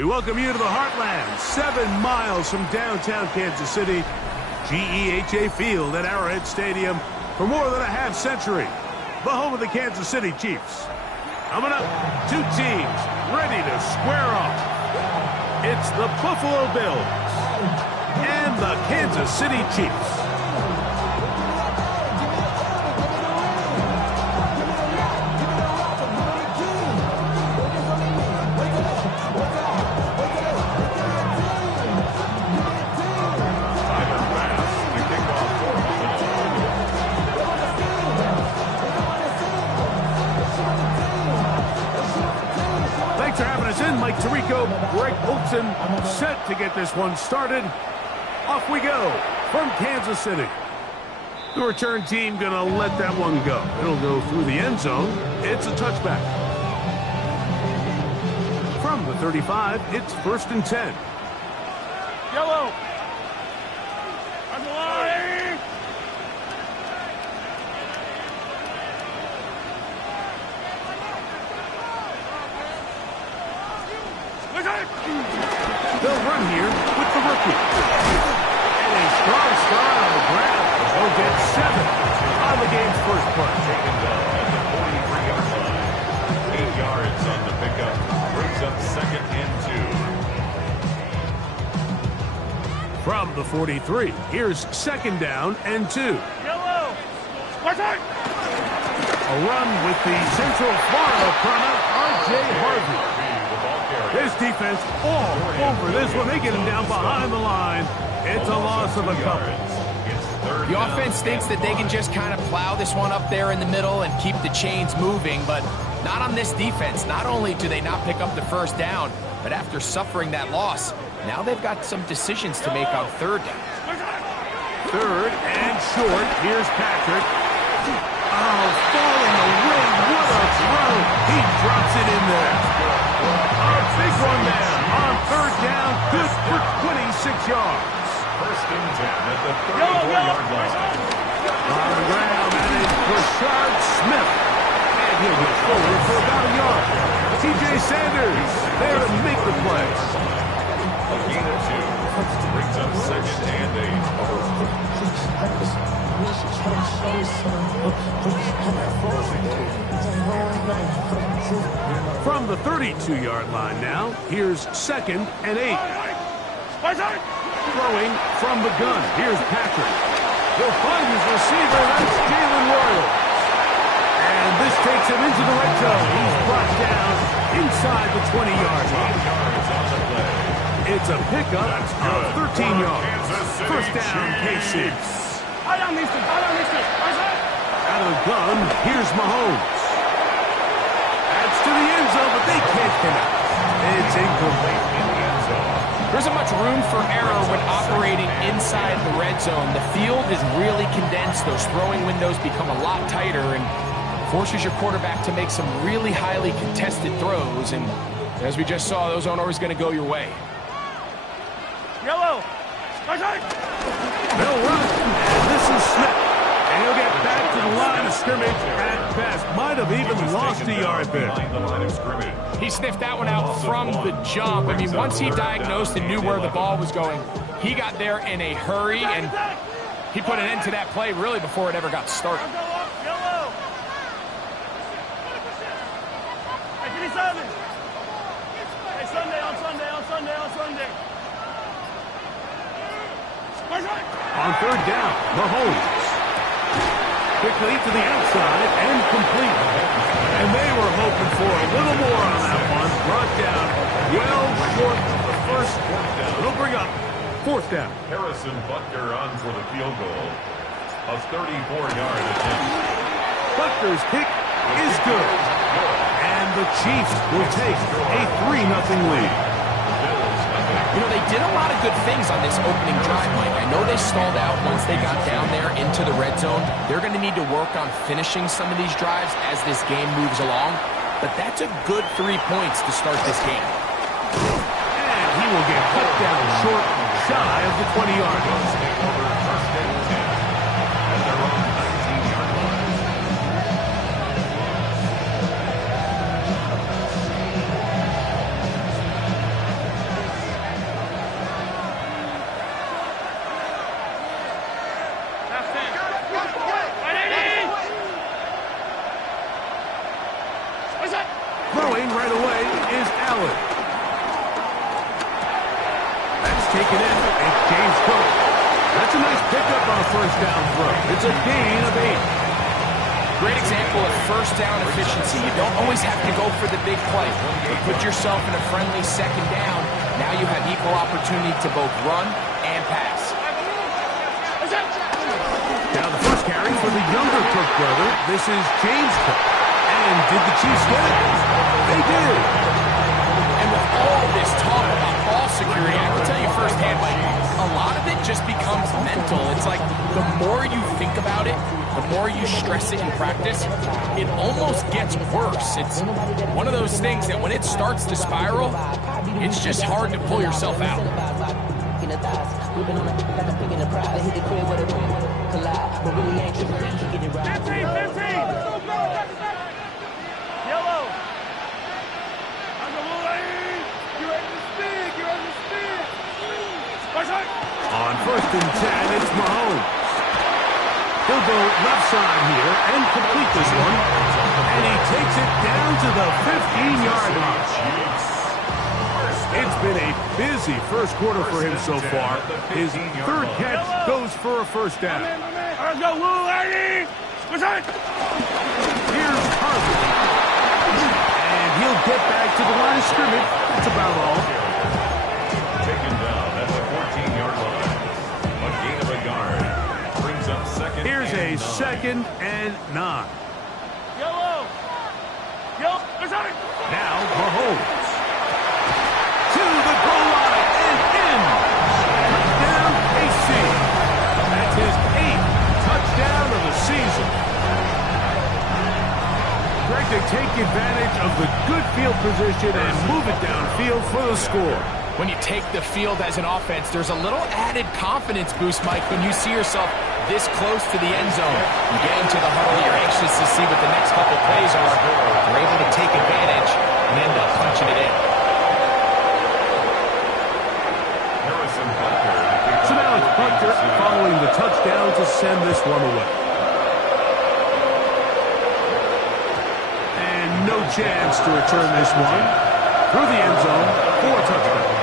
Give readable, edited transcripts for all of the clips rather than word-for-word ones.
We welcome you to the Heartland, 7 miles from downtown Kansas City. GEHA Field at Arrowhead Stadium for more than a half century. The home of the Kansas City Chiefs. Coming up, 2 teams ready to square off. It's the Buffalo Bills and the Kansas City Chiefs. Mike Tirico, Greg Olson set to get this one started. Off we go from Kansas City. The return team gonna let that one go. It'll go through the end zone. It's a touchback. From the 35, it's 1st and 10. Yellow. On the line. They'll run here with the rookie. And a strong start on the ground. They'll get 7 on the game's first play. Taken down at the 43-yard line. 8 yards on the pickup. Brings up 2nd and 2. From the 43, here's 2nd down and 2. Yellow. A run with the Central Florida product, R.J. Harvey. This defense all over this one. They get him down behind the line. It's a loss of a couple. The offense thinks that they can just kind of plow this one up there in the middle and keep the chains moving, but not on this defense. Not only do they not pick up the 1st down, but after suffering that loss, now they've got some decisions to make on 3rd down. 3rd and short. Here's Patrick. Oh, falling away. What a throw. He drops it in there. Big one there on 3rd down, good for 26 yards. 1st and 10 at the 34-yard line. On the ground, that is Rashard Smith. And he'll get forward for about a yard. T.J. Sanders there to make the play. A gain of 2. Brings up 2nd and 8. From the 32-yard line now, here's 2nd and 8. Throwing from the gun, here's Patrick. He'll find his receiver, that's Jalen Royals. And this takes him into the red zone. He's brought down inside the 20-yard line. It's a pickup of 13 yards. 1st down, KC. Out of the gun, here's Mahomes. To the end zone, but they can't connect. It's incomplete in the end zone. There isn't much room for error when operating inside the red zone. The field is really condensed. Those throwing windows become a lot tighter and forces your quarterback to make some really highly contested throws. And as we just saw, those aren't always going to go your way. Yellow. They'll run, and this is Smith. And he'll get back to the line of scrimmage at best. Might have even lost a yard there. He sniffed that one out from the jump. I mean, once he diagnosed and knew where the ball was going, he got there in a hurry, and he put an end to that play really before it ever got started. Yellow. Hey, Sunday. On 3rd down, Mahomes. Quickly to the outside and complete. And they were hoping for a little more on that one. Brought down well short of the 1st. It'll bring up 4th down. Harrison Butker on for the field goal. A 34-yard attempt. Butker's kick is good. And the Chiefs will take a 3-0 lead. You know, they did a lot of good things on this opening drive, Mike. I know they stalled out once they got down there into the red zone. They're going to need to work on finishing some of these drives as this game moves along. But that's a good 3 points to start this game. And he will get cut down short, shy of the 20-yard line. Allen. That's taken in. It's James Cook. That's a nice pickup on a first down throw. It's a gain of 8. Great example of first down efficiency. You don't always have to go for the big play, but put yourself in a friendly second down. Now you have equal opportunity to both run and pass. Now the first carry for the younger Cook brother. This is James Cook. And did the Chiefs get it? They did. And with all this talk about ball security, I can tell you firsthand, Mike, a lot of it just becomes mental. It's like the more you think about it, the more you stress it in practice, it almost gets worse. It's one of those things that when it starts to spiral, it's just hard to pull yourself out. Yellow. On the line. You're at the speed. You're at the speed. On first and 10, it's Mahomes. He'll go left side here and complete this one. And he takes it down to the 15-yard line. It's been a busy first quarter for him so far. His third catch goes for a first down. Let's go, Will Eddie. Here's Harvey. And he'll get back to the line of scrimmage. That's about all. Taken down at the 14-yard line. A gain of a yard. Brings up second. Here's a 9. second and 9. Yellow. Now Mahomes. To the goal line and in. Touchdown, KC. That's his 8th touchdown of the season. Greg, they take advantage of the good field position and move it downfield for the score. When you take the field as an offense, there's a little added confidence boost, Mike, when you see yourself this close to the end zone. You get into the huddle, you're anxious to see what the next couple plays are. You're able to take advantage and end up punching it in. So now it's Hunter following the touchdown to send this one away. And no chance to return this one through the end zone for a touchdown.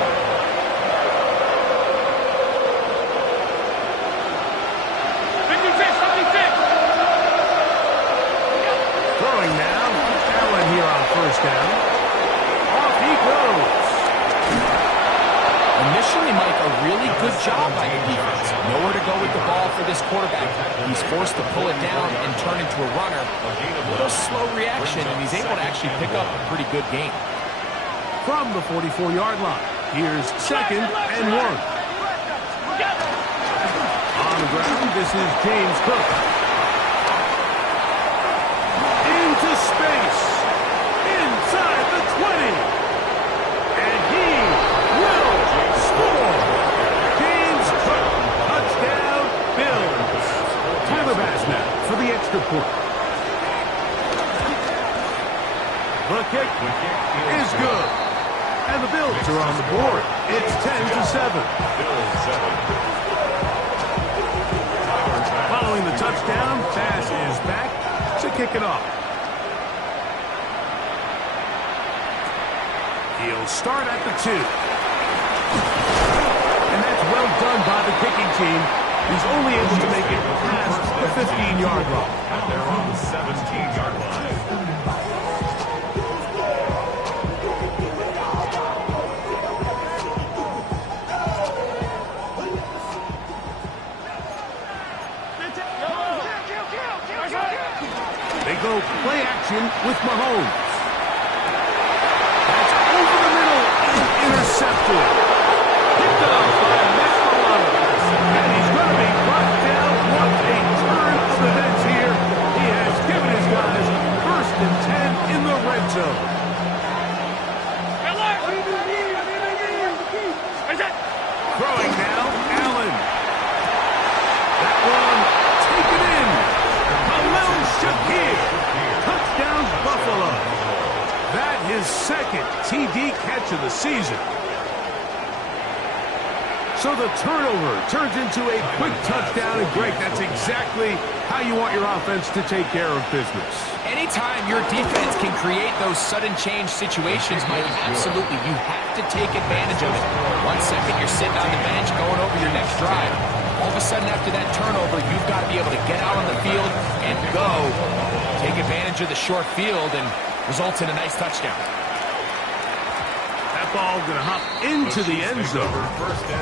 Throwing now, Allen here on first down. Off he goes. Initially, Mike, a really good job by the defense. Nowhere to go with the ball for this quarterback. He's forced to pull it down and turn into a runner. A little slow reaction, and he's able to actually pick up a pretty good gain. From the 44-yard line, here's second and 1. On the ground, this is James Cook. Into space. Inside the 20. And he will score. James Cook. Touchdown, Bills. Tyler Bass now for the extra point. The kick is good. And the Bills are on the board. It's 10-7. Bills 7. Following the touchdown, Bass is back to kick it off. He'll start at the 2. And that's well done by the kicking team. He's only able to make it past the 15-yard line. They're on the 17-yard line. They go play action with Mahomes. That's over the middle and intercepted. Picked off by Matt Milano. And he's going to be brought down. What a turn of events here. He has given his guys first and 10 in the red zone. Throwing now, Allen. That one taken in. Khalil Shakir. Touchdown, Buffalo. That his second TD catch of the season. So the turnover turns into a quick touchdown, and Greg, that's exactly how you want your offense to take care of business. Anytime your defense can create those sudden change situations, Mike, absolutely, you have to take advantage of it. 1 second, you're sitting on the bench going over your next drive. All of a sudden, after that turnover, you've got to be able to get out on the field and go. Take advantage of the short field and results in a nice touchdown. That ball going to hop into the end zone.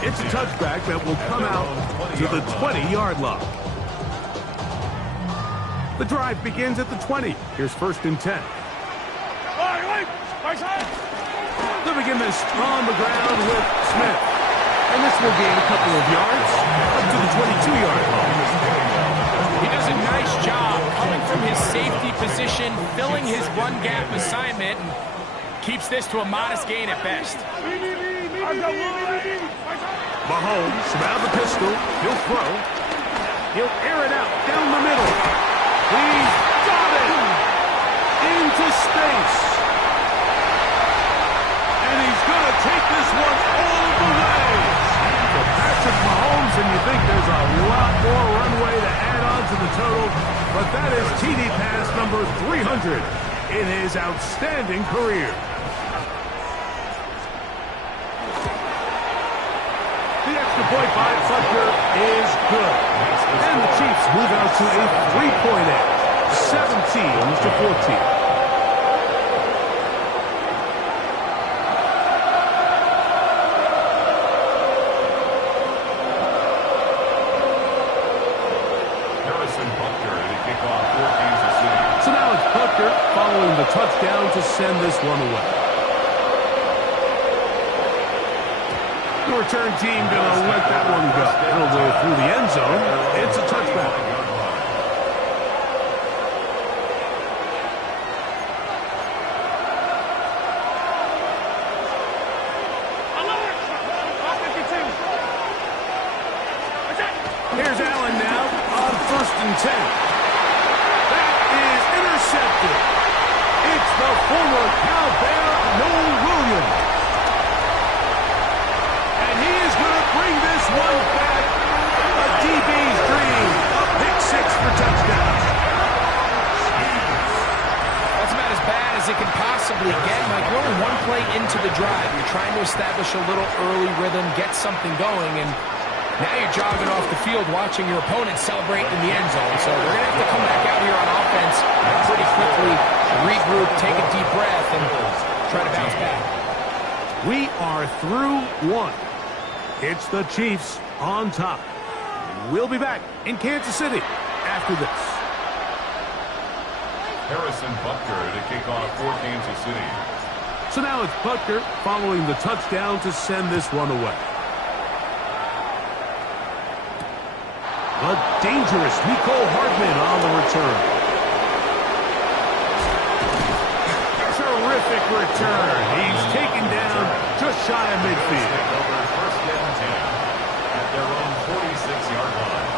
It's a touchback that will come out to the 20-yard line. The drive begins at the 20. Here's 1st and 10. They'll begin this on the ground with Smith. And this will gain a couple of yards up to the 22-yard line. He does a nice job coming from his safety position, filling his run gap assignment, and keeps this to a modest gain at best. Mahomes around the pistol. He'll throw. He'll air it out down the middle. He's got it into space. And he's going to take this one all the way. For Patrick Mahomes, and you think there's a lot more runway to add on to the total, but that is TD pass number 300 in his outstanding career. The extra point by Butker is good. And the Chiefs move out to a 3-point edge, 17-14. So now it's Butker following the touchdown to send this one away. The return team going to let that one go. It'll go through the end zone. It's a touchback. Here's Allen now on 1st and 10. That is intercepted. It's the former Cal Bear, Noel Williams. And he is going to bring this one back. A DB's dream. A pick 6 for touchdown. That's about as bad as it can possibly get. Like, we're only one play into the drive. You're trying to establish a little early rhythm, get something going, and now you're jogging off the field watching your opponent celebrate in the end zone. So they're going to have to come back out here on offense pretty quickly, regroup, take a deep breath, and try to bounce back. We are through one. It's the Chiefs on top. We'll be back in Kansas City after this. Harrison Butker to kick off for Kansas City. So now it's Butker following the touchdown to send this one away. A dangerous Nicole Hardman on the return. Terrific return. He's taken down just shy of midfield. Over 1st and 10 at their own 46-yard line.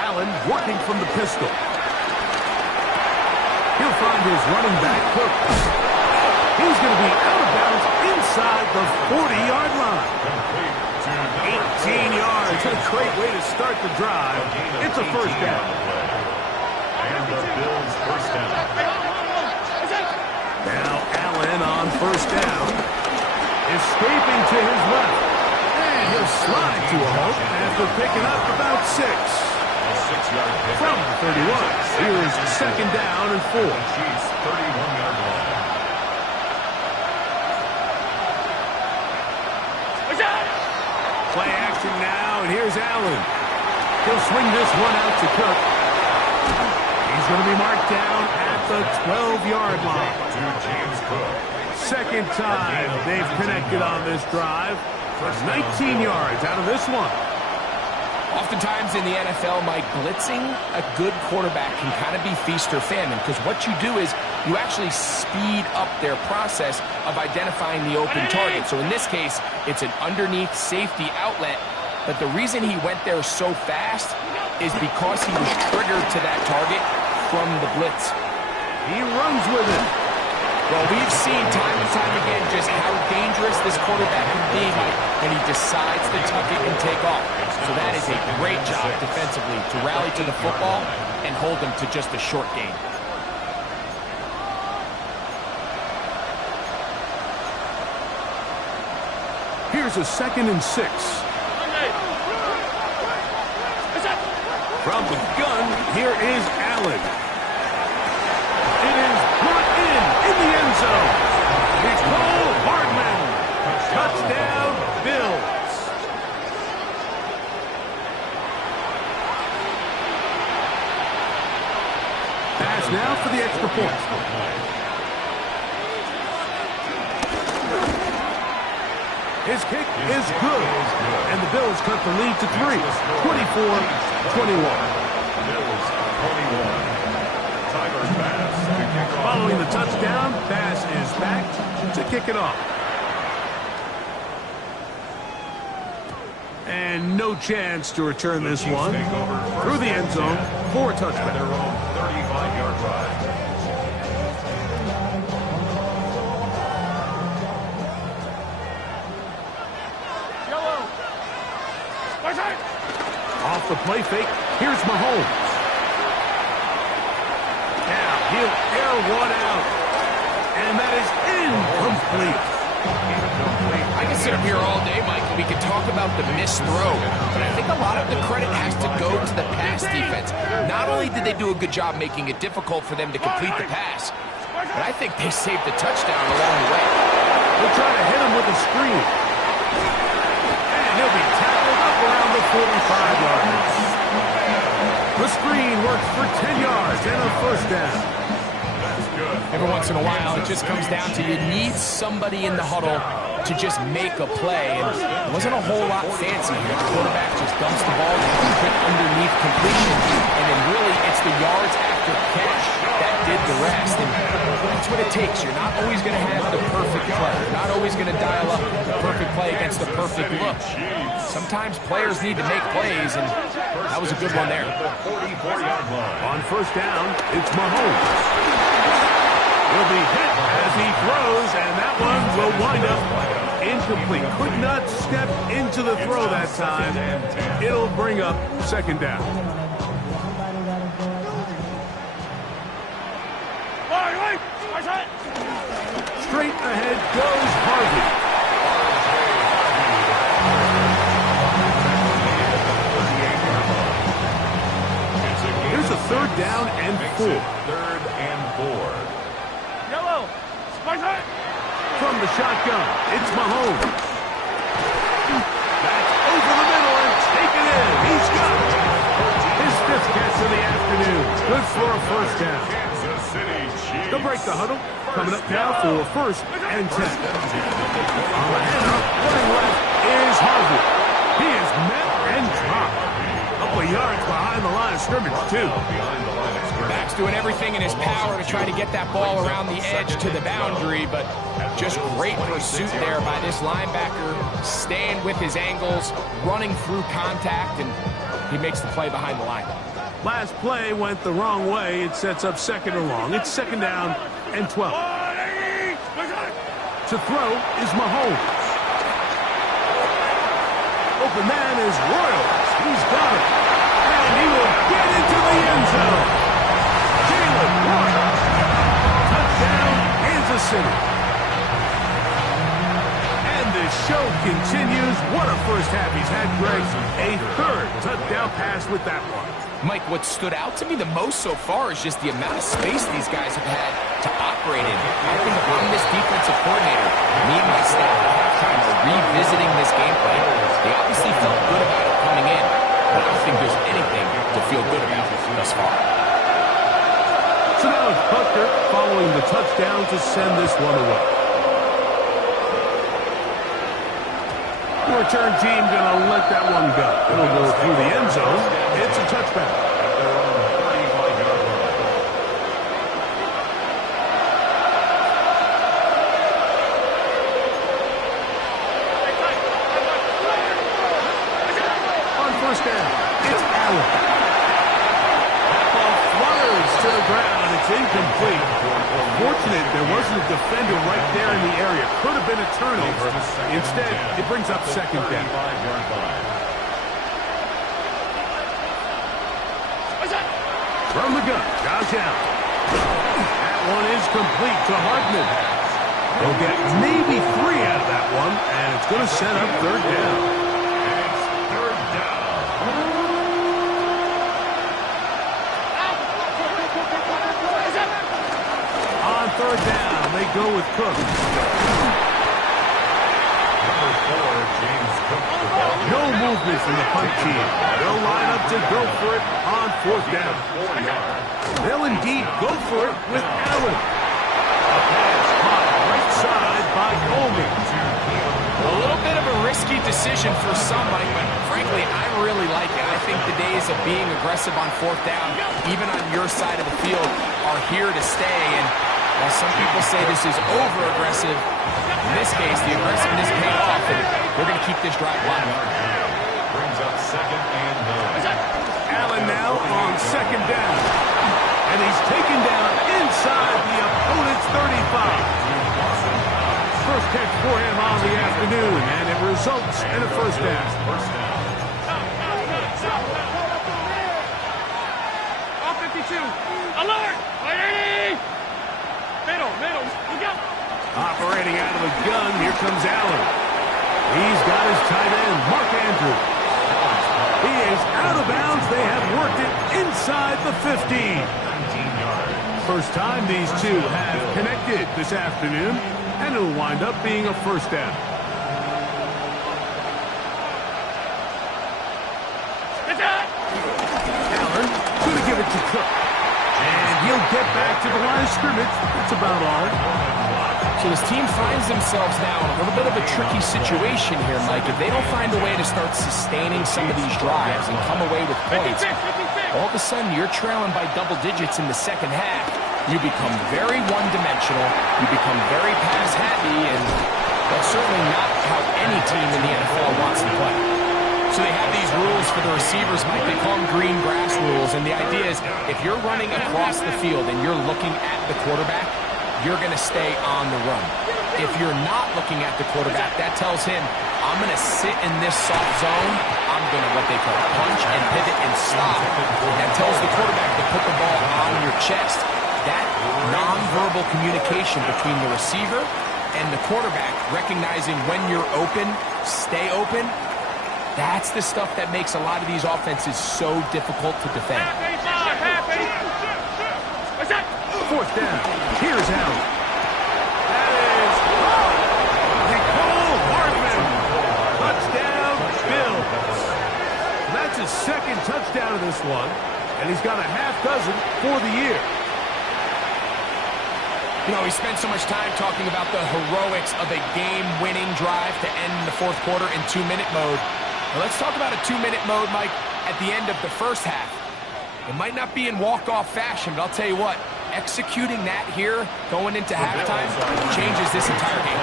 Allen working from the pistol. He'll find his running back, Cook. He's going to be out of bounds inside the 40-yard line. 18 yards. A great way to start the drive. It's a 1st down. And the Bills' 1st down. Now Allen on 1st down. Escaping to his left. And he'll slide to a halt after picking up about 6. From the 31. Here's 2nd down and 4. Chiefs 31-yard line. Play action now, and here's Allen. He'll swing this one out to Cook. He's going to be marked down at the 12-yard line. To James Cook. 2nd time they've connected on this drive. 19 yards out of this one. Oftentimes in the NFL, Mike, blitzing a good quarterback can kind of be feast or famine, because what you do is you actually speed up their process of identifying the open target. So in this case, it's an underneath safety outlet, but the reason he went there so fast is because he was triggered to that target from the blitz. He runs with it. Well, we've seen time and time again just how dangerous this quarterback can be when he decides to tuck it and take off. So that is a great job defensively to rally to the football and hold them to just a short gain. Here's a 2nd and 6. From the gun, here is Allen. It is brought in the end zone. It's Cole Hardman. Touchdown, Bills. Pass now for the extra point. His kick is good. And the Bills cut the lead to 3. 24-21. Following the touchdown, pass is back to kick it off. And no chance to return this one. Through the end zone for a touchdown. Their own 35-yard line. Off the play fake, here's Mahomes. Now he'll air one out. And that is incomplete. I can sit up here all day, Mike, and we can talk about the missed throw. But I think a lot of the credit has to go to the pass defense. Not only did they do a good job making it difficult for them to complete the pass, but I think they saved the touchdown along the way. They'll try to hit him with a screen. And he'll be tackled up around the 45-yard line. The screen works for 10 yards and a first down. Every once in a while, it just comes down to you need somebody in the huddle to just make a play. And it wasn't a whole lot fancy here. The quarterback just dumps the ball, quick underneath completion, and then really it's the yards after catch that did the rest. And that's what it takes. You're not always going to have the perfect play. You're not always going to dial up the perfect play against the perfect look. Sometimes players need to make plays, and that was a good one there. On first down, it's Mahomes. He'll be hit as he throws, and that one will wind up incomplete. Could not step into the throw that time. It'll bring up second down. Straight ahead goes Harvey. Here's a 3rd down and 4. 3rd and 4. From the shotgun, it's Mahomes. That's over the middle and taken in. He's got it. His 5th catch of the afternoon. Good for a first down. They'll break the huddle. Coming up now for 1st and 10. On the handoff, running left is Harvey. He is met and dropped. A couple of yards behind the line of scrimmage, too. Back's doing everything in his power to try to get that ball around the edge to the boundary, but just great pursuit there by this linebacker, staying with his angles, running through contact, and he makes the play behind the line. Last play went the wrong way. It sets up 2nd and long. It's 2nd down and 12. To throw is Mahomes. Open man is Royals. He's got it. And he will get into the end zone. Touchdown, Kansas City. And the show continues. What a first half he's had, Greg. A 3rd touchdown pass with that one. Mike, what stood out to me the most so far is just the amount of space these guys have had to operate in. I think if I'm this defensive coordinator, me and my staff at halftime are revisiting this game plan. They obviously felt good about it coming in, but I don't think there's anything to feel good about thus far. So now it's Butker following the touchdown to send this one away. The return team going to let that one go. It'll go through the end zone. It's a touchback. On first down, it's Allen. That ball flutters to the ground. It's incomplete. a defender right there in the area. Could have been a turnover. Instead, it brings up second down. From the gun, Josh Allen. That one is complete to Hartman. They'll get maybe 3 out of that one, and it's going to set up third down. Third down, they go with Cook. Number 4, James Cook. No movement from the punt team. They'll line up to go for it on fourth down. They'll indeed go for it with Allen. A pass caught right side by Coleman. A little bit of a risky decision for some, Mike, but frankly, I really like it. I think the days of being aggressive on fourth down, even on your side of the field, are here to stay. And while some people say this is over-aggressive, in this case, the aggressiveness paid off, and we're going to keep this drive alive. Brings up second and 9. Allen now on second down. And he's taken down inside the opponent's 35. First catch for him on the afternoon, and it results in a first down. All 52. Alert! Ready! Middle. Look out! Operating out of the gun, here comes Allen. He's got his tight end, Mark Andrews. He is out of bounds. They have worked it inside the 15. 19 yards. First time these two have connected this afternoon, and it'll wind up being a first down. Allen going to give it to Cook. And he'll get back to the line of scrimmage. That's about all. So this team finds themselves now in a little bit of a tricky situation here, Mike. If they don't find a way to start sustaining some of these drives and come away with points, all of a sudden you're trailing by double digits in the second half. You become very one-dimensional. You become very pass-happy, and that's certainly not how any team in the NFL wants to play. So they have these rules for the receivers, Mike. They call them green grass rules, and the idea is if you're running across the field and you're looking at the quarterback, you're going to stay on the run. If you're not looking at the quarterback, that tells him, I'm going to sit in this soft zone. I'm going to what they call punch and pivot and stop. That tells the quarterback to put the ball on your chest. That nonverbal communication between the receiver and the quarterback, recognizing when you're open, stay open, that's the stuff that makes a lot of these offenses so difficult to defend. Fourth down. Here's Allen. That is Nicole Hardman. Touchdown, Bill. That's his second touchdown of this one, and he's got a half dozen for the year. You know, we spent so much time talking about the heroics of a game-winning drive to end the fourth quarter in 2-minute mode. Now let's talk about a 2-minute mode, Mike, at the end of the first half. It might not be in walk-off fashion, but I'll tell you what, executing that here, going into halftime, changes this entire game.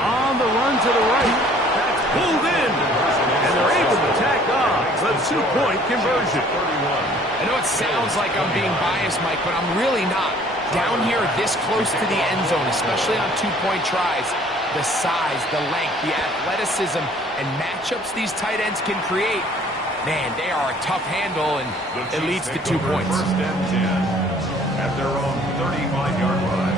On the run to the right. That's pulled in. And they're able to tack on the 2-point conversion. I know it sounds like I'm being biased, Mike, but I'm really not. Down here this close to the end zone, especially on 2-point tries, the size, the length, the athleticism, and matchups these tight ends can create, man, they are a tough handle, and it leads to 2 points. First and 10 at their own 35-yard line.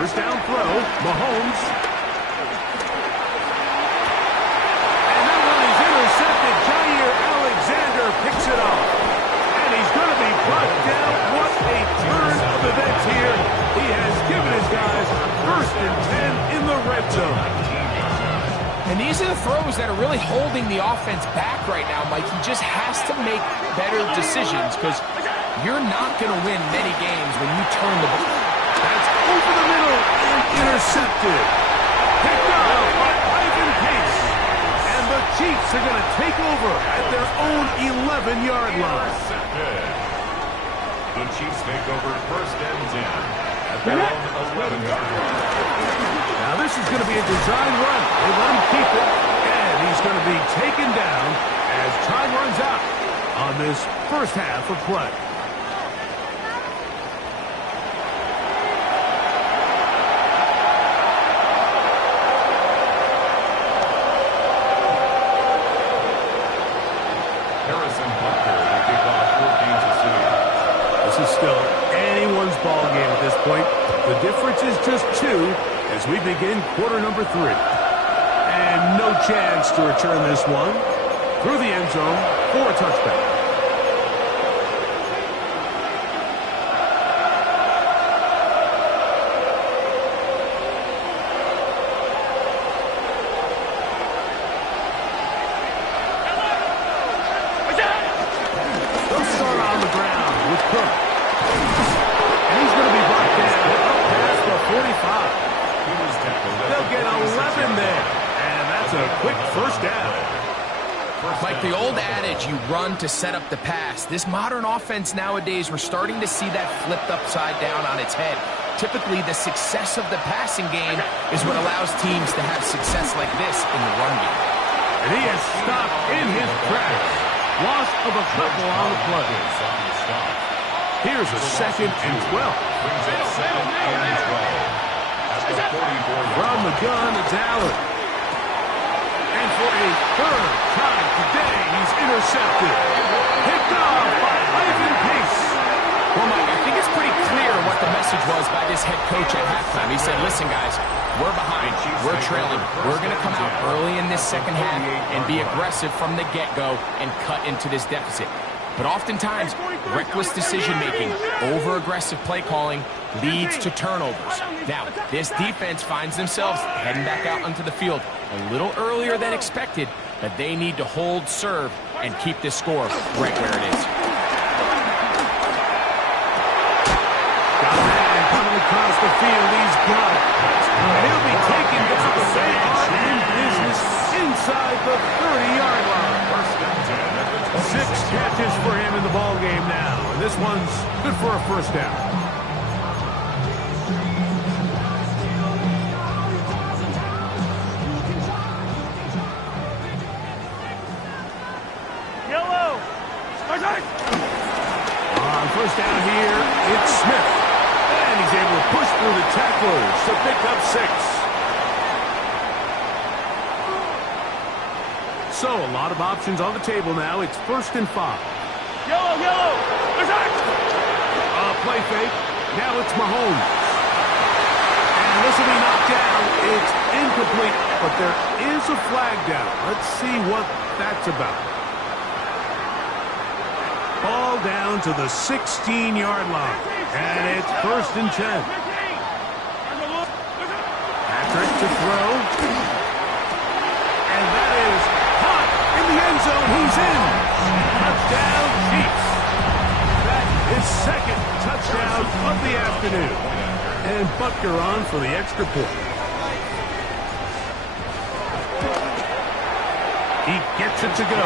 First down throw, Mahomes. And that one offense back right now, Mike. He just has to make better decisions because you're not going to win many games when you turn the ball. That's over the middle and intercepted. Picked up by Ivan Pace. And the Chiefs are going to take over at their own 11-yard line. The Chiefs take over first and 10 at their own 11-yard line. Now this is going to be a design run. They let him keep it, and he's going to be taken down as time runs out on this first half of play. This is still anyone's ball game at this point. The difference is just 2 as we begin quarter number 3. And no chance to return this one through the end zone for a touchback. They'll start on the ground with Cook. And he's going to be brought down up past the 45. They'll get 11 there. And that's a quick first down. Like the old adage, you run to set up the pass. This modern offense nowadays, we're starting to see that flipped upside down on its head. Typically, the success of the passing game is what allows teams to have success like this in the run game. And he is stopped in his tracks. Loss of a couple on the play. Here's a 2nd and 12. Brings it 2nd and 12. At the 44. From the gun, it's Allen. And for a 3rd time today, he's intercepted. Picked off by Ivan Pace. Well, Mike, I think it's pretty clear what the message was by this head coach at halftime. He said, listen, guys, we're behind. We're trailing. We're going to come out early in this second half and be aggressive from the get-go and cut into this deficit. But oftentimes, reckless decision-making, over-aggressive play calling leads to turnovers. Now, this defense finds themselves heading back out onto the field a little earlier than expected, but they need to hold serve and keep this score right where it is. Coming across the field, he's got it. And he'll be taken down the bench in business inside the 30-yard line. 6 catches for him in the ball game now. And this one's good for a first down. Yellow. On first down here, it's Smith. And he's able to push through the tacklers to pick up 6. So, a lot of options on the table now. It's 1st and 5. Yellow, yellow. Play fake. Now it's Mahomes. And this will be knocked down. It's incomplete, but there is a flag down. Let's see what that's about. Ball down to the 16-yard line. And it's 1st and 10. Patrick to throw. And that is hot in the end zone. He's in. Touchdown, Chiefs. That is 2nd touchdown of the afternoon. And Butker on for the extra point. He gets it to go.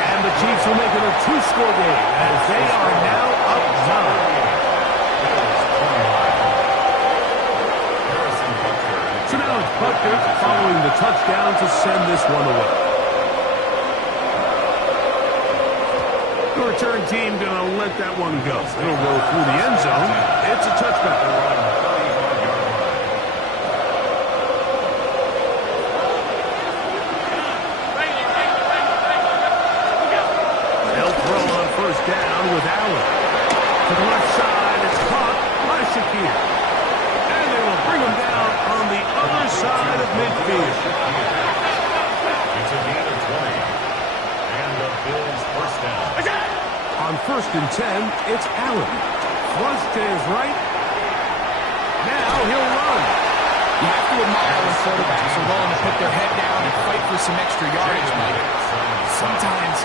And the Chiefs will make it a 2-score game as they are now up 9. So now it's Butker following the touchdown to send this one away. The return team going to let that one go. It'll go through the end zone. It's a touchback. Down with Allen. To the left side, it's caught by Shakir. And they will bring him down on the other side of midfield. It's a gain of 20. And the Bills first down. On 1st and 10, it's Allen. Flush to his right. Now he'll run. You have to admire when quarterbacks are willing to put their head down and fight for some extra yardage, Mike. Sometimes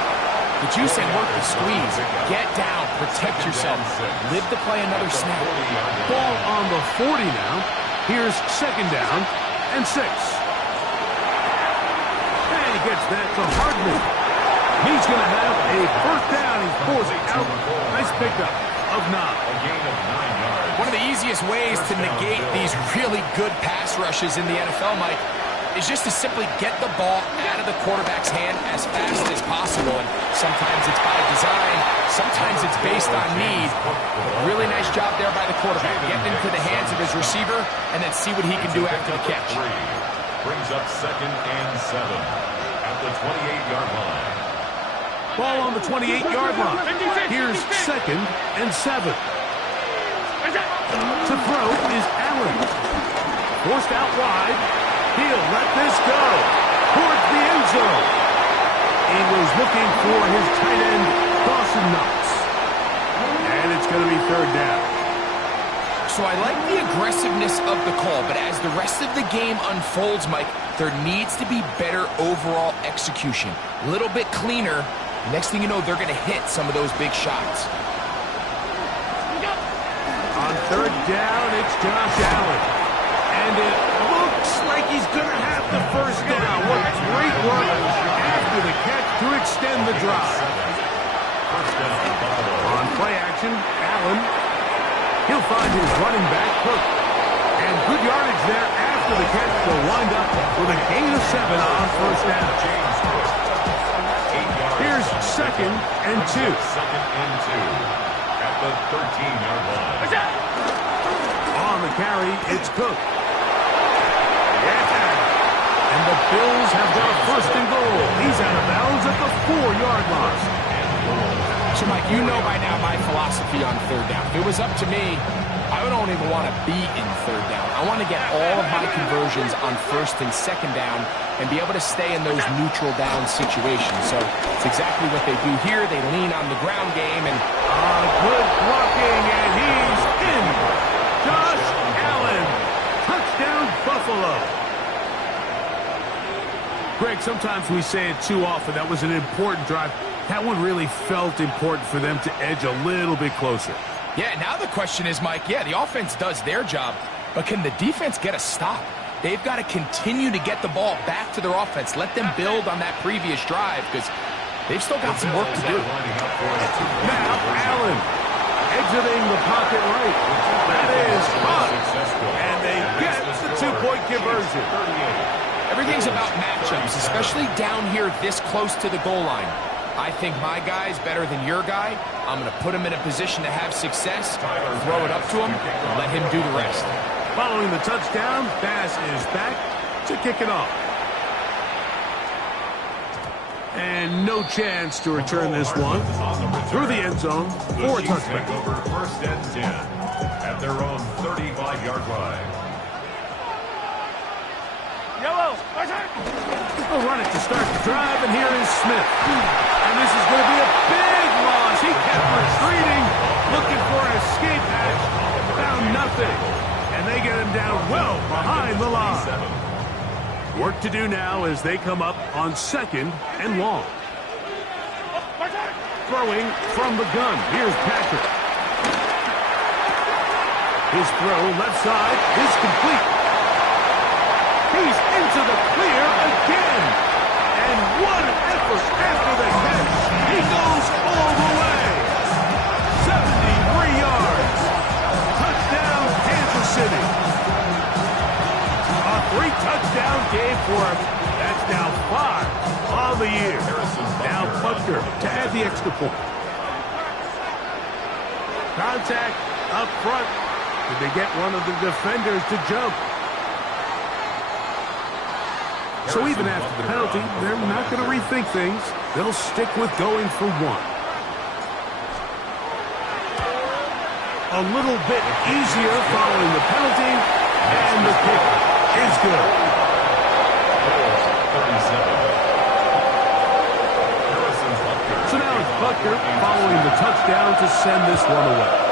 the juice ain't worth the squeeze. Get down, protect yourself, live to play another snap. Ball on the 40 now. Here's second down and 6. And he gets that to Hardman. He's going to have a first down. He's forced out. Nice pickup of 9. A gain of 9 yards. One of the easiest ways to negate these really good pass rushes in the NFL, Mike, is just to simply get the ball out of the quarterback's hand as fast as possible. And sometimes it's by design, sometimes it's based on need. Really nice job there by the quarterback, getting into the hands of his receiver and then see what he can do after the catch. Brings up second and 7 at the 28-yard line. Ball on the 28-yard line. Here's second and 7. To throw is Allen. Forced out wide. He'll let this go towards the end zone. He was looking for his tight end, Dawson Knox. And it's going to be third down. So I like the aggressiveness of the call, but as the rest of the game unfolds, Mike, there needs to be better overall execution. A little bit cleaner. Next thing you know, they're going to hit some of those big shots. On third down, it's Josh Allen. And it looks like he's going to have the first down. What great work after the catch to extend the drive. On play action, Allen. He'll find his running back, Cook. And good yardage there after the catch to wind up with a gain of 7 on first down. Here's second and 2. Second and 2 at the 13-yard line. On the carry, it's Cook. And the Bills have got a first and goal. He's out of bounds at the 4-yard line. So, Mike, you know by now my philosophy on third down. If it was up to me, I don't even want to be in third down. I want to get all of my conversions on first and second down and be able to stay in those neutral down situations. So it's exactly what they do here. They lean on the ground game and good blocking, and he's in. Josh Allen, touchdown Buffalo. Greg, sometimes we say it too often. That was an important drive. That one really felt important for them to edge a little bit closer. Yeah, now the question is, Mike, yeah, the offense does their job, but can the defense get a stop? They've got to continue to get the ball back to their offense. Let them build on that previous drive because they've still got some work to do. Now, Allen exiting the pocket right. That is caught. And they get the 2-point conversion. Everything's about matchups, especially down here this close to the goal line. I think my guy's better than your guy. I'm going to put him in a position to have success, throw it up to him, and let him do the rest. Following the touchdown, Bass is back to kick it off. And no chance to return this one through the end zone for a touchback. Over first and 10 at their own 35-yard line. Yellow. They'll run it to start the drive, and here is Smith. And this is going to be a big loss. He kept retreating, looking for an escape hatch, found nothing. And they get him down well behind the line. Work to do now as they come up on second and long. Throwing from the gun. Here's Patrick. His throw left side is complete. He's into the clear again. And what an effort after the catch. He goes all the way. 73 yards. Touchdown, Kansas City. A 3-touchdown game for him. That's now 5 on the year. Now Butker to add the extra point. Contact up front. Did they get one of the defenders to jump? So even after the penalty, they're not going to rethink things. They'll stick with going for 1. A little bit easier following the penalty, and the kick is good. So now it's Butker following the touchdown to send this one away.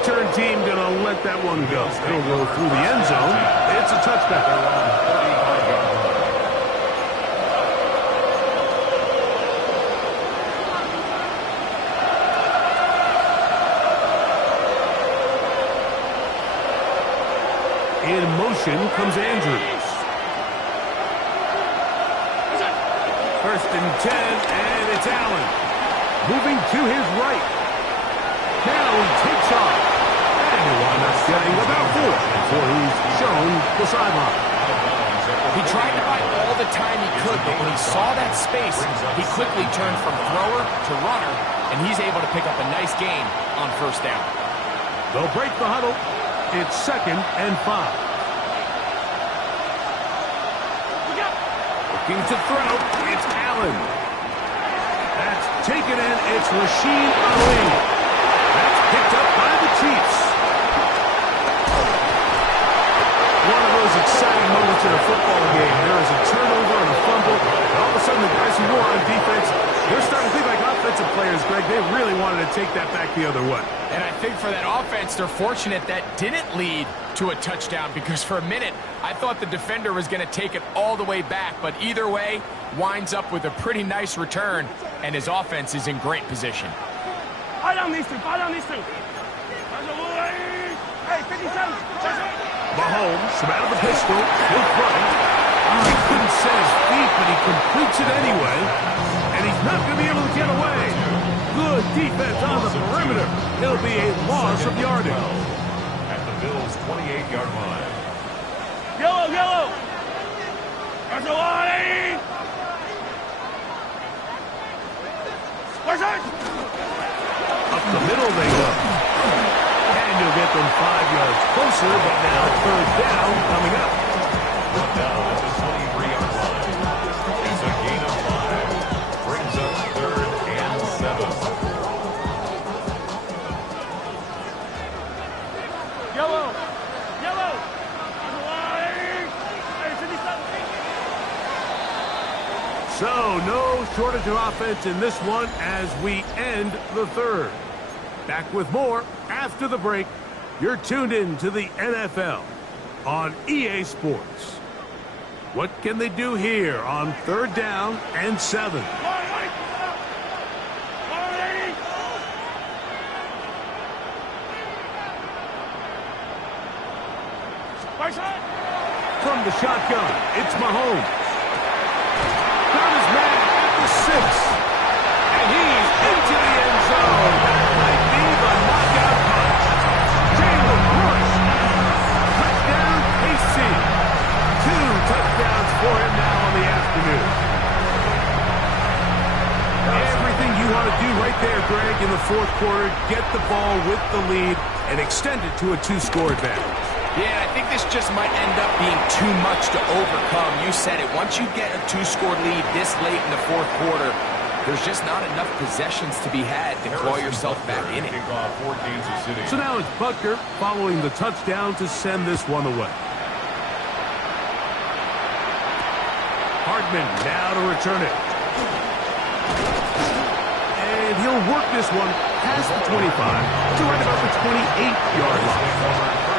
return team going to let that one go. It'll go through the end zone. It's a touchback. In motion comes Andrews. First and 10, and it's Allen. Moving to his right. Now he takes off. And he winds up getting about 4 before he's shown the sideline. He tried to buy all the time he could, but when he saw that space, he quickly turned from thrower to runner, and he's able to pick up a nice gain on first down. They'll break the huddle. It's 2nd and 5. Looking to throw. It's Allen. That's taken in. It's Rashid Ali. That's picked up by the Chiefs. One of those exciting moments in a football game. There is a turnover and a fumble, and all of a sudden the guys who were on defense, they're starting to think like offensive players, Greg. They really wanted to take that back the other way. And I think for that offense, they're fortunate that didn't lead to a touchdown, because for a minute, I thought the defender was going to take it all the way back. But either way, winds up with a pretty nice return, and his offense is in great position. Fall down these two. Hey, 57. Mahomes from out of the pistol, still running. Oh, he couldn't set his feet, but he completes it anyway. And he's not going to be able to get away. Good defense on the perimeter. It'll be a loss of yardage. At the Bills' 28-yard line. Yellow. There's a line. Up the middle they go. And you'll get them 5 yards closer, but now 3rd down coming up. Down at the 23-yard line. It's a gain of 5. Brings up 3rd and 7. Yellow. There's a line. Hey, 57. So, no shortage of offense in this one as we end the 3rd. Back with more after the break. You're tuned in to the NFL on EA Sports. What can they do here on 3rd down and 7? From the shotgun, it's Mahomes. Got his man at the 6. And he's into the end zone. That might be the knockout punch. Jalen Hurts. Touchdown, KC. 2 touchdowns for him now on the afternoon. Everything you want to do right there, Greg, in the 4th quarter. Get the ball with the lead and extend it to a 2-score advantage. Yeah, I think this just might end up being too much to overcome. You said it. Once you get a 2-score lead this late in the 4th quarter, there's just not enough possessions to be had to claw yourself back in it. So now it's Butker following the touchdown to send this one away. Hardman now to return it. And he'll work this one past the 25 to right about the 28-yard line.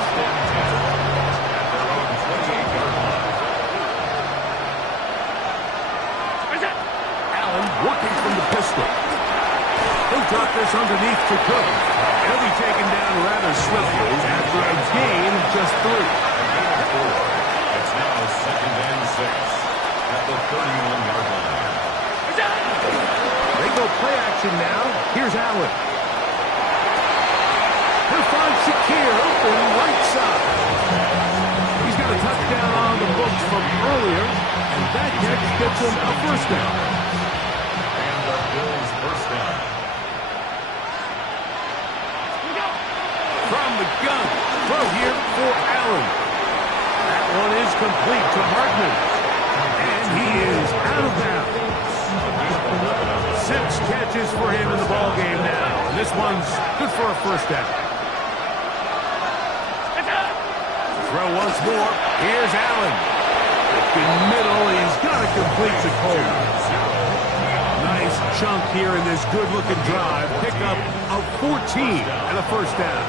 Working from the pistol. He'll drop this underneath to Cook. He'll be taken down rather swiftly after a gain of just 3. It's now 2nd and 6 at the 31-yard line. They go play action now. Here's Allen. He'll find Shakir open right side. He's got a touchdown on the books from earlier, and that catch gets him a 1st down. Bills first down. From the gun, throw here for Allen. That one is complete to Hardman. And he is out of bounds. 6 catches for him in the ballgame now. And this one's good for a 1st down. Throw once more. Here's Allen. In middle, he's got to complete to Coleman. Nice chunk here in this good-looking drive. Pick up of 14 and a 1st down.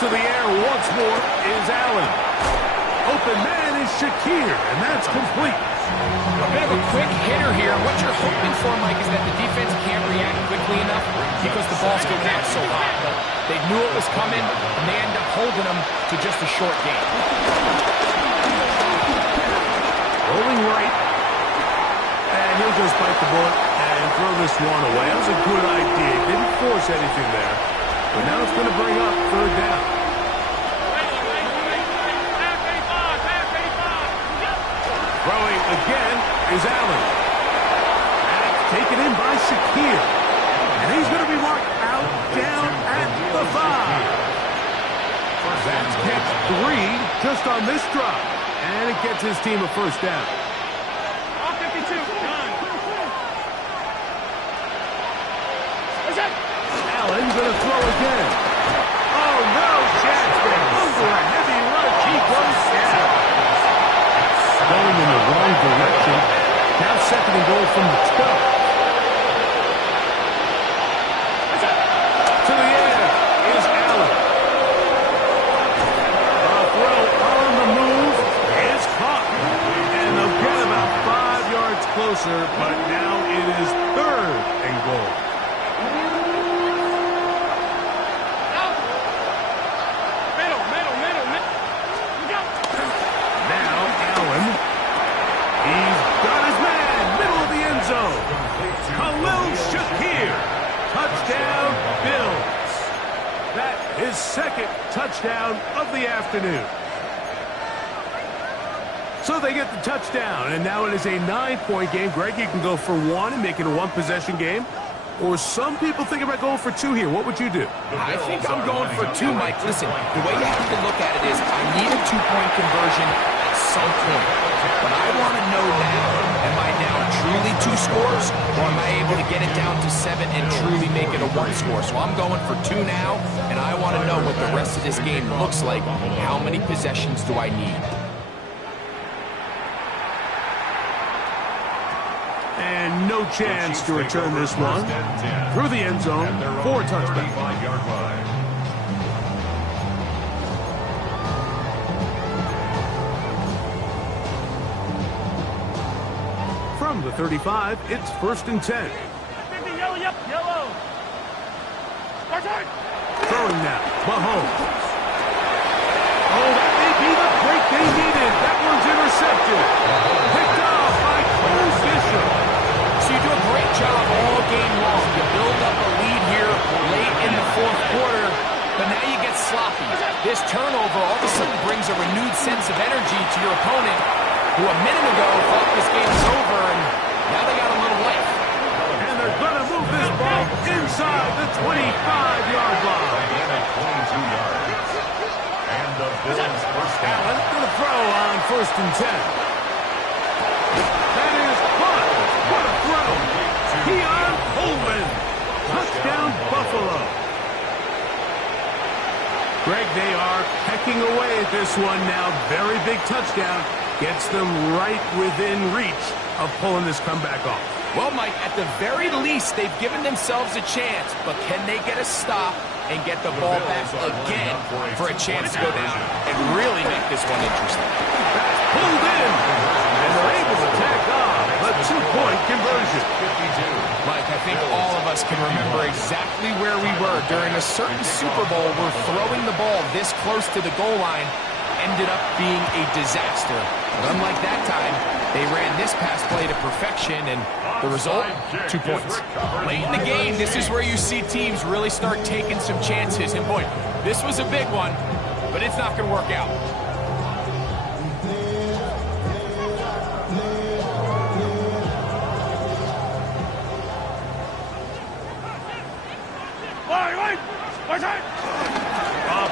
to the air once more is Allen. Open man is Shakir, and that's complete. A bit of a quick hitter here. What you're hoping for, Mike, is that the defense can't react quickly enough because the ball's going back so high. But they knew it was coming, and they end up holding them to just a short game. Rolling right. And he'll just bite the bullet and throw this one away. That was a good idea. Didn't force anything there. But now it's going to bring up third down. Throwing again is Allen. That's taken in by Shakir. And he's going to be marked out down at the 5. That's catch 3 just on this drop. And it gets his team a first down. All 52. Done. Allen going to throw again. Oh, no chance there. Over a heavy rush. He goes down. Going in the wrong direction. Now second and goal from the 12. To the air is Allen. A throw on the move is caught. And they'll get about 5 yards closer, but now it is third and goal. Touchdown, Bills. That is second touchdown of the afternoon. So they get the touchdown, and now it is a 9-point game. Greg, you can go for 1 and make it a 1-possession game. Or some people think about going for 2 here. What would you do? I think I'm going for 2, Mike. Listen, the way you have to look at it is I need a 2-point conversion at some point. But I want to know now, am I down truly 2 scores, or am I able to get it down to 7 and truly make it a 1 score? So I'm going for 2 now, and I want to know what the rest of this game looks like. How many possessions do I need? And no chance to return this one. Through the end zone, 4 touchdowns. From the 35, it's first and 10. Yellow. Throwing now, Mahomes. Oh, that may be the break they needed. That one's intercepted. Picked off by Cole Bishop. So you do a great job all game long. You build up a lead here late in the 4th quarter, but now you get sloppy. This turnover all of a sudden brings a renewed sense of energy to your opponent, who a minute ago thought this game was over, and now they got a little life. And they're going to move this ball inside the 25-yard line. And the Bills first down. Allen going to throw on first and 10. That is caught. What a throw. Keon Coleman. Touchdown, Buffalo. Greg, they are pecking away at this one now. Very big touchdown. Gets them right within reach of pulling this comeback off. Well, Mike, at the very least, they've given themselves a chance, but can they get a stop and get the ball back again for a chance to go down and really make this one interesting? That's pulled in, and they're able to tack off a 2-point conversion. Mike, I think all of us can remember exactly where we were during a certain Super Bowl where throwing the ball this close to the goal line ended up being a disaster. But unlike that time, they ran this pass play to perfection, and the result, 2 points. Late in the game, this is where you see teams really start taking some chances. And boy, this was a big one, but it's not going to work out.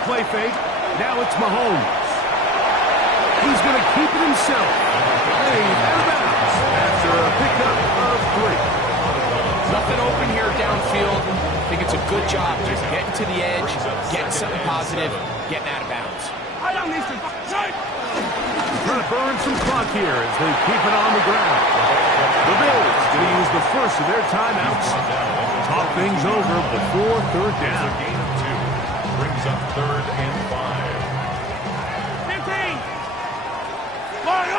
Play fake. Now it's Mahomes. He's going to keep it himself. Playing out of bounds after a pickup of 3. Nothing open here downfield. I think it's a good job just getting to the edge, getting something positive, getting out of bounds. Trying to burn some clock here as they keep it on the ground. The Bills going to use the first of their timeouts. Talk things over before third down. brings up 3rd and 5. 15. Line.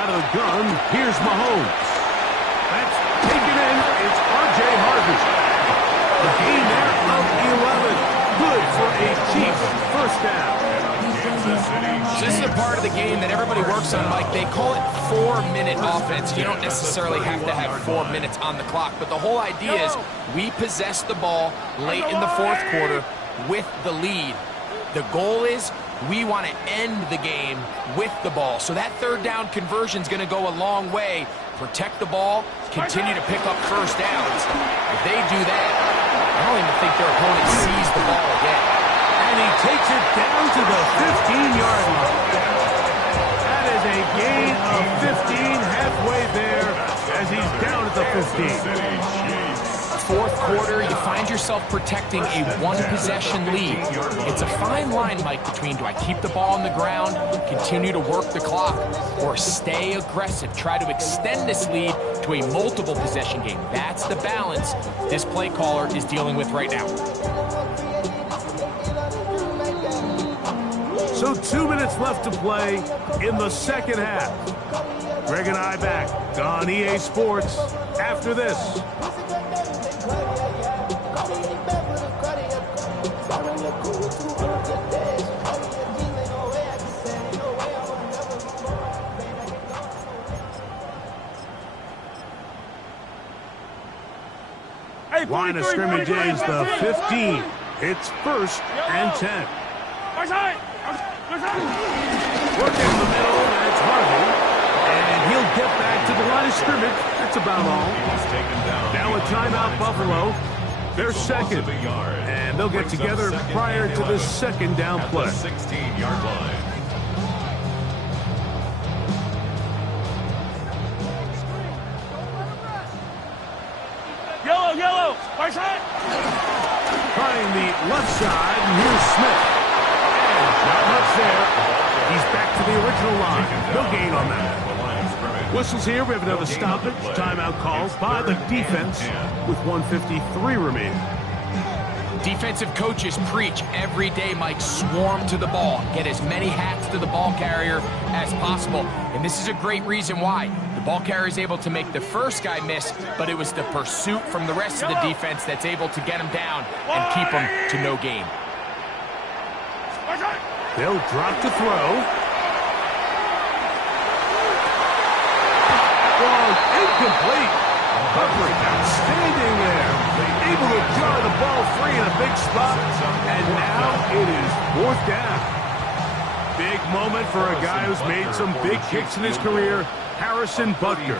Out of the gun, here's Mahomes. That's taken in. It's R.J. Harvey. A gain there of 11. Good for a Chiefs first down. So this is a part of the game that everybody works on, Mike. They call it 4-minute offense. You don't necessarily have to have 4 minutes on the clock, but the whole idea is we possess the ball late in the 4th quarter with the lead. The goal is we want to end the game with the ball. So that 3rd down conversion is going to go a long way. Protect the ball, continue to pick up first downs. If they do that, I don't even think their opponent sees the ball again. And he takes it down to the 15-yard line. That is a gain of 15 halfway there as he's down at the 15. 4th quarter, you find yourself protecting a 1-possession lead. It's a fine line, Mike, between do I keep the ball on the ground, continue to work the clock, or stay aggressive, try to extend this lead to a multiple possession game. That's the balance this play caller is dealing with right now. So 2 minutes left to play in the 2nd half. Greg and I back on EA Sports after this. Line of scrimmage is the 15. It's 1st and 10. Working in the middle, that's Harvey. And he'll get back to the line of scrimmage. That's about all. Now a timeout, Buffalo. They're 2nd. And they'll get together prior to the 2nd down play. 16-yard line. Yellow. Right side. Trying the left side, and here's Smith. And not much there. He's back to the original line. No gain on that. Whistles here. We have another stoppage. Timeout called by the defense with 1:53 remaining. Defensive coaches preach every day, Mike, swarm to the ball. Get as many hats to the ball carrier as possible. And this is a great reason why. The ball carrier is able to make the first guy miss, but it was the pursuit from the rest of the defense that's able to get him down and keep him to no gain. They'll drop to throw. Ball incomplete. Humphrey outstanding there. Able to jar the ball free in a big spot. And now it is 4th down. Big moment for a guy who's made some big kicks in his career, Harrison Butker.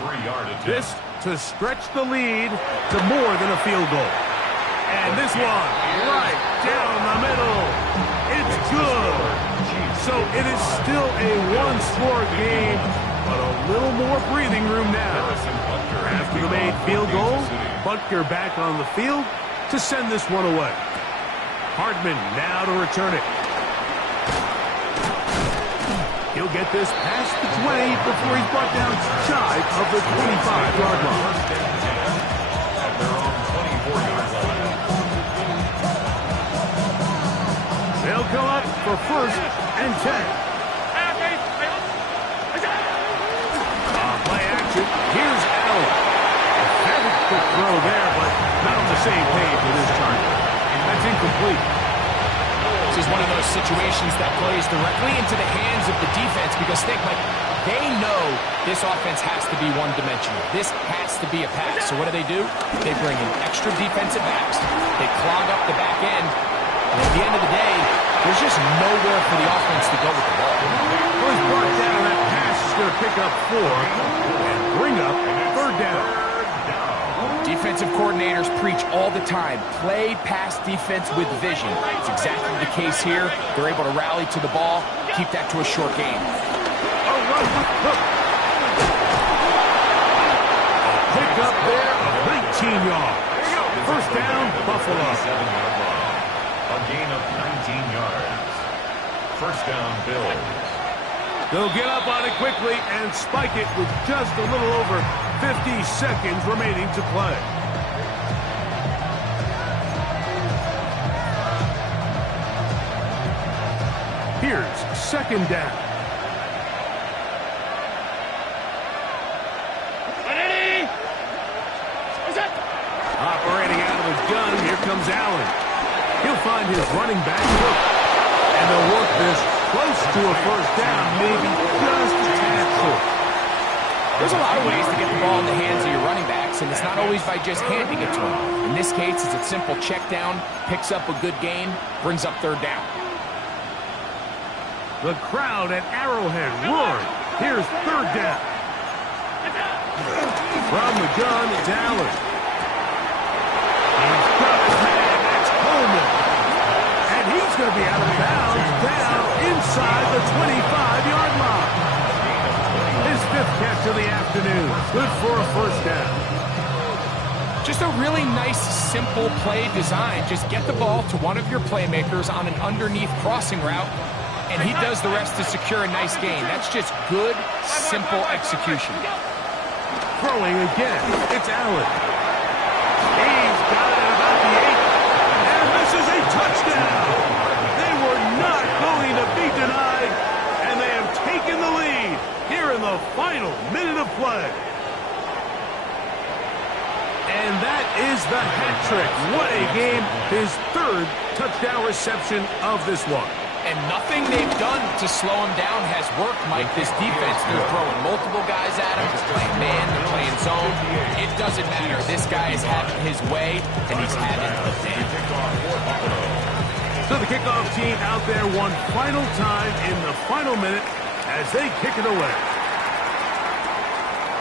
This to stretch the lead to more than a field goal. And this one right down the middle. It's good. So it is still a 1-score game, but a little more breathing room now. After the made field goal, Butker back on the field to send this one away. Hardman now to return it. He'll get this past the 20 before he's brought down shy of the 25-yard line. At their own 24-yard line. They'll come up for 1st and 10. Play action. Here's Allen. A very quick throw there, but not on the same page with his target. That's incomplete. This is one of those situations that plays directly into the hands of the defense because think, like, they know this offense has to be one-dimensional. This has to be a pass. So what do? They bring in extra defensive backs. They clog up the back end. And at the end of the day, there's just nowhere for the offense to go with the ball. Well, he's brought down that pass is going to pick up 4 and bring up 3rd down. Defensive coordinators preach all the time, play pass defense with vision. It's exactly the case here. They're able to rally to the ball, keep that to a short game. Pick up there of 19 yards. 1st down, Buffalo. 7-yard line. A gain of 19 yards. 1st down, Bills. They'll get up on it quickly and spike it with just a little over 50 seconds remaining to play. Here's second down. Operating out of his gun, here comes Allen. He'll find his running back hook. And they'll work this close to a first down, maybe just a tad short. There's a lot of ways to get the ball in the hands of your running backs, and it's not always by just handing it to them. In this case, it's a simple check down, picks up a good gain, brings up third down. The crowd at Arrowhead roaring. Here's third down. From the gun, it's Allen. He's got his man. That's Coleman. And he's going to be out of bounds down inside the 25-yard line. His fifth catch of the afternoon. Good for a first down. Just a really nice, simple play design. Just get the ball to one of your playmakers on an underneath crossing route, and he does the rest to secure a nice gain. That's just good, simple execution. Throwing again, it's Allen. He's got it at about the 8. And this is a touchdown. They were not going to be denied, and they have taken the lead here in the final minute of play. And that is the hat trick. What a game. His third touchdown reception of this one. And nothing they've done to slow him down has worked, Mike. This defense, they're throwing multiple guys at him. They're playing man, they're playing zone. It doesn't matter. This guy is having his way, and he's having a day. So the kickoff team out there one final time in the final minute as they kick it away.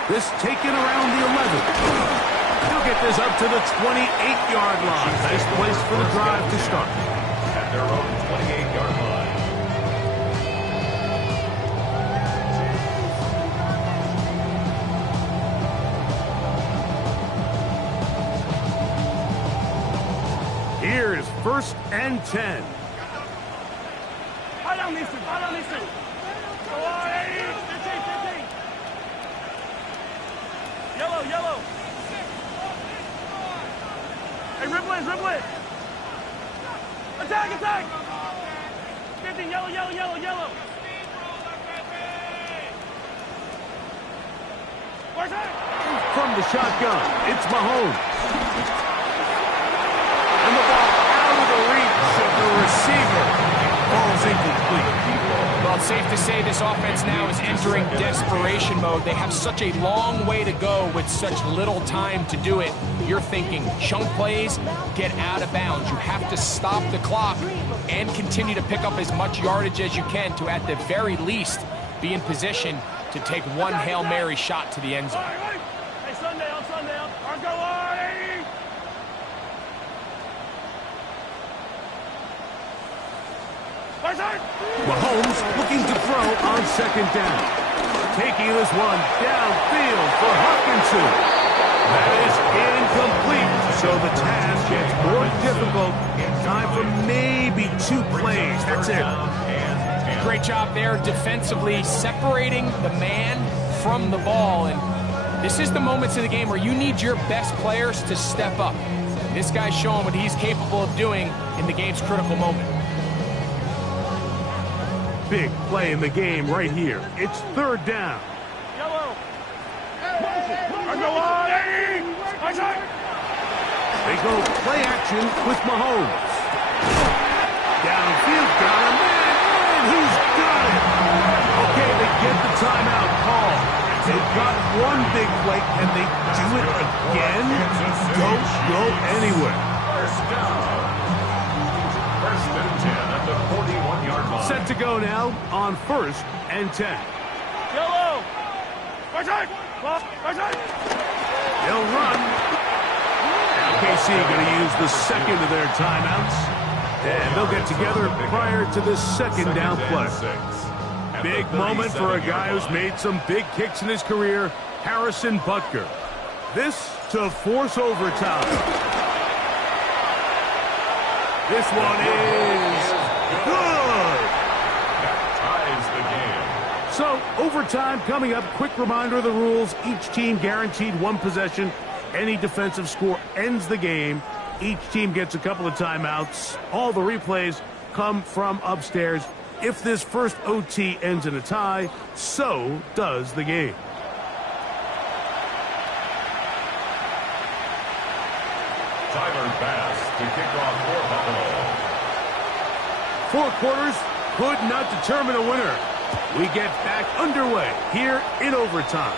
This taken around the 11. He'll get this up to the 28-yard line. Nice place for the drive to start. At their own 28-yard line. Here's first and 10. High down these two. High down these two. Go on, 15. Yellow, yellow. Hey, ribble it. Attack. 15, yellow. From the shotgun, it's Mahomes. And the ball out of the reach of the receiver. Ball's incomplete. Well, it's safe to say this offense now is entering desperation mode. They have such a long way to go with such little time to do it. You're thinking chunk plays, get out of bounds. You have to stop the clock and continue to pick up as much yardage as you can to, at the very least, be in position to take one Hail Mary shot to the end zone. Hey, Sundown. Arms go on, 80. Mahomes looking to throw on second down. Taking this one downfield for Hawkinson. That is incomplete. So the task gets more difficult. Time for maybe 2 plays. That's it. Great job there defensively, separating the man from the ball. And this is the moments of the game where you need your best players to step up. This guy's showing what he's capable of doing in the game's critical moment. Big play in the game right here. It's third down. Yellow. Arms go on, 80. They go play action with Mahomes. Downfield, got him, and he's got it. Okay, they get the timeout call. They've got one big play. Can they do it again? Don't go anywhere. First down. First and 10 at the 41-yard line. Set to go now on first and 10. Yellow. They'll run. Now KC going to use the second of their timeouts. And they'll get together prior to the second down play. Big moment for a guy who's made some big kicks in his career, Harrison Butker. This to force overtime. This one is good. That ties the game. So, overtime coming up. Quick reminder of the rules. Each team guaranteed one possession. Any defensive score ends the game. Each team gets a couple of timeouts. All the replays come from upstairs. If this first OT ends in a tie, so does the game. Tyler Bass to kick off for Buffalo. 4 quarters could not determine a winner. We get back underway here in overtime.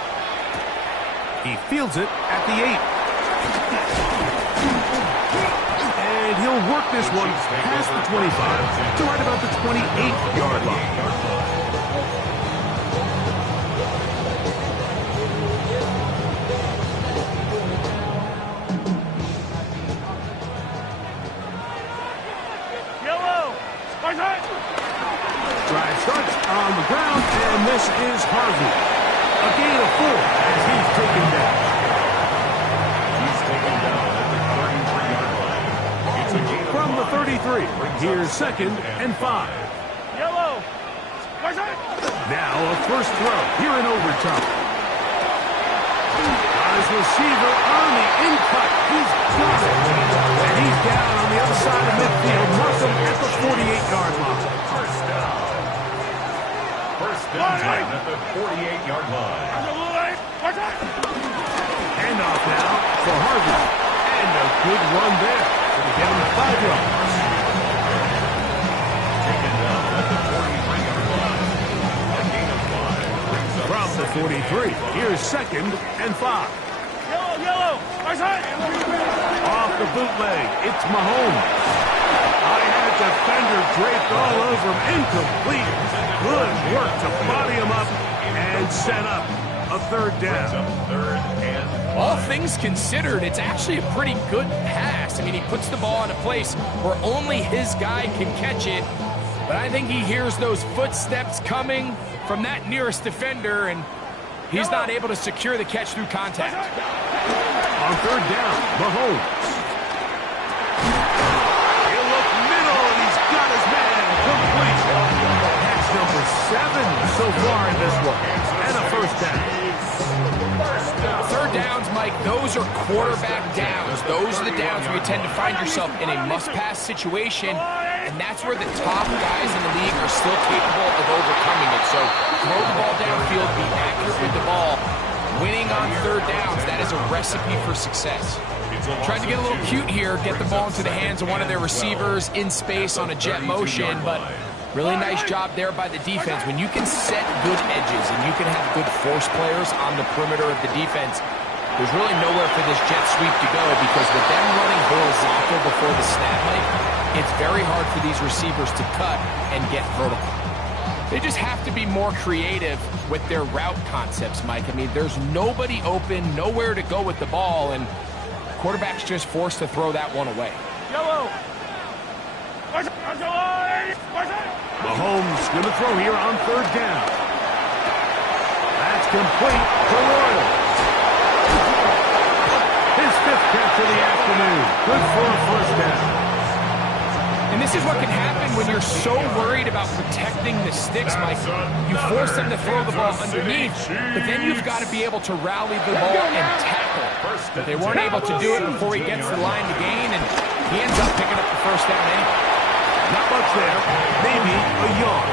He fields it at the 8. And he'll work this one past the 25 to right about the 28-yard line. Yellow. Drive starts on the ground, and this is Harvey. A gain of 4 as he's taken down. He's taken down at the 33-yard line. It's a gain of From the 5. 33, here's 2nd and 5. Yellow. Now a first throw here in overtime. Got his receiver on the in-cut. He's got it. And he's down on the other side of midfield. Mark him at the 48-yard line. First down time at the 48-yard line. Handoff now for Harvey. And a good run there. Going to get him 5 yards. Taken down at the 43-yard line. A gain of 5 brings up From the 43, here's 2nd and 5. Yellow. Off the bootleg, it's Mahomes. I had defender draped all over him. Incomplete. Good work to body him up and set up a 3rd down. third and 5. All things considered, it's actually a pretty good pass. I mean, he puts the ball in a place where only his guy can catch it. But I think he hears those footsteps coming from that nearest defender, and he's not able to secure the catch through contact. On 3rd down, Mahomes. He'll look middle, and he's got his man complete. That's number 7 so far in this one. And a 1st down. 3rd downs, Mike, those are quarterback downs. Those are the downs where you tend to find yourself in a must-pass situation, and that's where the top guys in the league are still capable of overcoming it. So throw the ball downfield, be accurate with the ball. Winning on 3rd downs, that is a recipe for success. Tried to get a little cute here, get the ball into the hands of one of their receivers in space on a jet motion, but really nice job there by the defense. When you can set good edges and you can have good force players on the perimeter of the defense, there's really nowhere for this jet sweep to go, because with them running horizontal before the snap, Mike, it's very hard for these receivers to cut and get vertical. They just have to be more creative with their route concepts, Mike. I mean, there's nobody open, nowhere to go with the ball, and quarterback's just forced to throw that one away. Yellow. Mahomes going to throw here on 3rd down. That's complete for Royals. His 5th catch of the afternoon. Good for a 1st down. And this is what can happen when you're so worried about protecting the sticks, Mike. You force them to throw the ball underneath, but then you've got to be able to rally the ball and tackle. But they weren't able to do it before he gets the line to gain, and he ends up picking up the 1st down anyway. Not much there. Maybe a yard.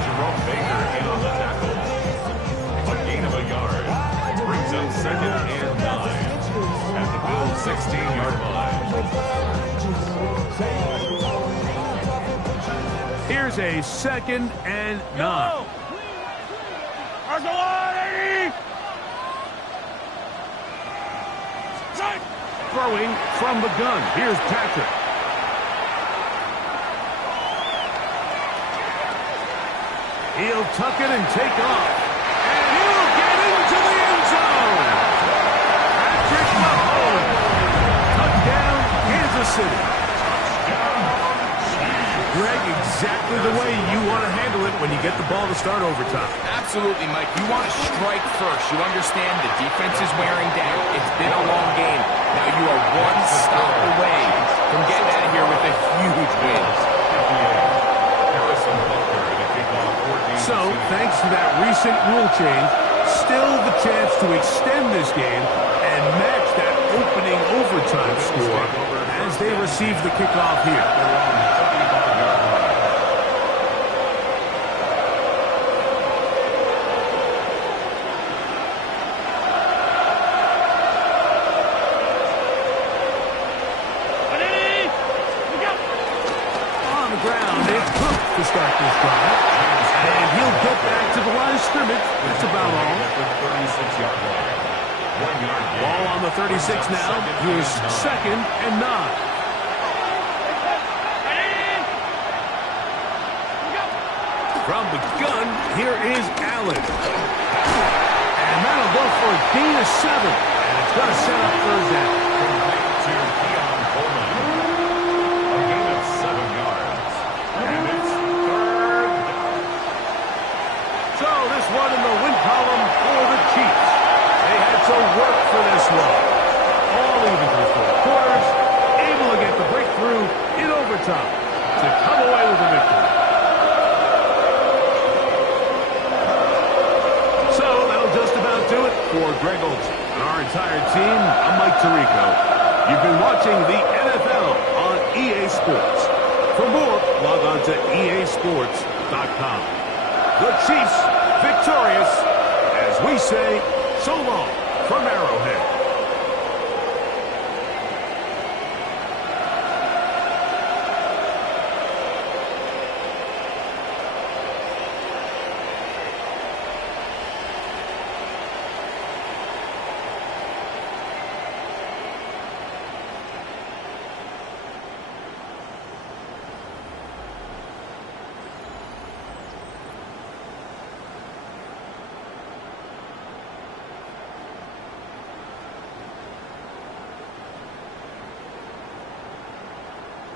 Jerome Baker in on the tackle. A gain of a yard brings up 2nd and 9 at the Bills' 16-yard line. Here's a 2nd and 9. Throwing from the gun. Here's Patrick. He'll tuck it and take off. And he'll get into the end zone. Patrick Mahomes. Touchdown, Kansas City. Greg, exactly the way you want to handle it when you get the ball to start overtime. Absolutely, Mike. You want to strike first. You understand the defense is wearing down. It's been a long game. Now you are one stop away from getting out of here with a huge win. So, thanks to that recent rule change, still the chance to extend this game and match that opening overtime score as they receive the kickoff here. To start this drive, and he'll get back to the line of scrimmage. That's about all. Ball on the 36 now. Here's 2nd and 9. From the gun, here is Allen. And that'll go for a gain of 7. And it's going to set up 3rd down. A gain of 7 yards. And it's one in the win column for the Chiefs. They had to work for this one. All even through 4 quarters, able to get the breakthrough in overtime to come away with a victory. So that'll just about do it for Greg Olsen and our entire team. I'm Mike Tirico. You've been watching the NFL on EA Sports. For more, log on to easports.com. The Chiefs victorious, as we say so long from Arrowhead.